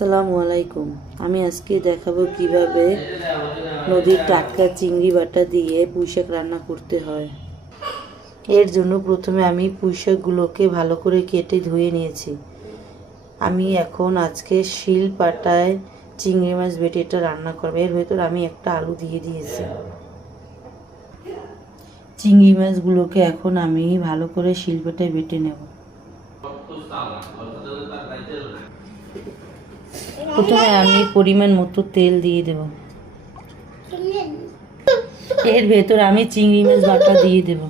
আসসালামু আলাইকুম। আমি আজকে দেখাবো কিভাবে নদীর টাটকা চিংড়ি বাটা দিয়ে পুঁইশাক রান্না করতে হয়। এর জন্য প্রথমে আমি পুঁইশাকগুলোকে ভালো করে কেটে ধুয়ে নিয়েছি। আমি এখন আজকে শিল পাটায় চিংড়ি মাছ বেটে এটা রান্না করবো। এর ভেতর আমি একটা আলু দিয়ে দিয়েছি। চিংড়ি মাছগুলোকে এখন আমি ভালো করে শিল পাটায় বেটে নেব। প্রথমে আমি পরিমাণ মতো তেল দিয়ে দেব। এর ভেতর আমি চিংড়ি মাছ বাটা দিয়ে দেব।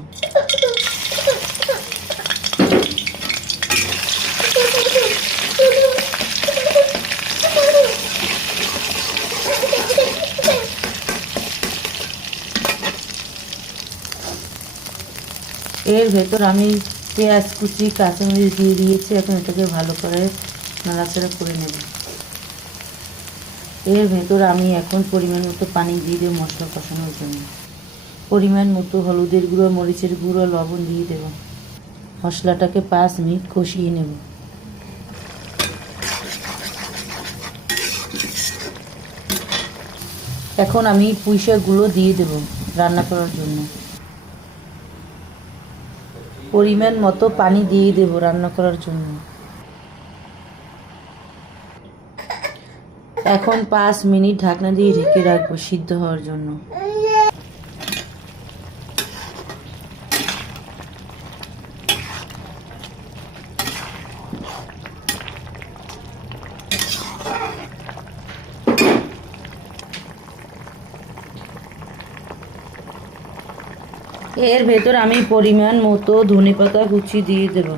এর ভেতর আমি পেঁয়াজ কুচি কাঁচামরিচ দিয়ে দিয়েছি। এখন এটাকে ভালো করে নাড়াচাড়া করে নেব। এর ভেতর আমি এখন পরিমাণ মতো পানি দিয়ে দেব মশলা কষানোর জন্য। পরিমাণ মতো হলুদের গুঁড়ো, মরিচের গুঁড়ো, লবণ দিয়ে দেব। মশলাটাকে 5 মিনিট কষিয়ে নেব। এখন আমি পুঁইশাকগুলো দিয়ে দেব রান্না করার জন্য। পরিমাণ মতো পানি দিয়ে দেব রান্না করার জন্য। এখন 5 মিনিট ঢাকনা দিয়ে ঢেকে রাখবো সিদ্ধ হওয়ার জন্য। এর ভেতর আমি পরিমাণ মতো ধনেপাতা কুচি দিয়ে দেব।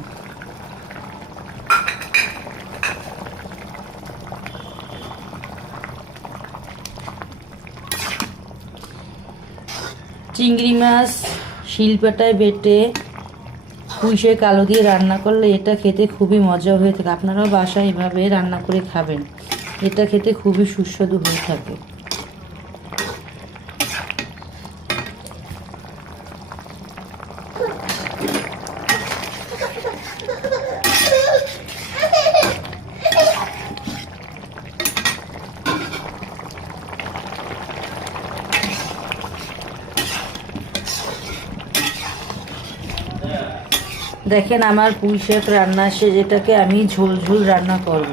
চিংড়ি মাছ শিলপাটায় বেটে পুঁইশাক আলু দিয়ে রান্না করলে এটা খেতে খুবই মজা হয়ে থাকে। আপনারাও বাসায় এভাবে রান্না করে খাবেন। এটা খেতে খুবই সুস্বাদু হয়ে থাকে। দেখেন আমার পুঁইশাক রান্না শেষ। এটাকে আমি ঝোল ঝোল রান্না করব,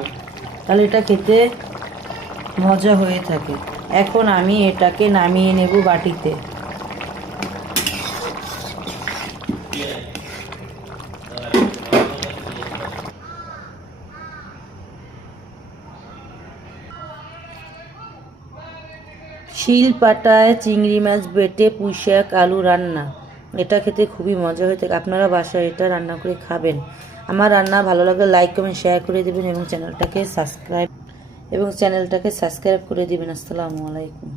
তাহলে এটা খেতে মজা হয়ে থাকে। এখন আমি এটাকে নামিয়ে নেব বাটিতে। শিল পাটায় চিংড়ি মাছ বেটে পুঁইশাক আলু রান্না, এটা খেতে খুবই মজা হয়ে থাকে। আপনারা বাসায় এটা রান্না করে খাবেন। আমার রান্না ভালো লাগলে লাইক কমেন্ট শেয়ার করে দেবেন এবং চ্যানেলটাকে সাবস্ক্রাইব করে দেবেন। আসসালামু আলাইকুম।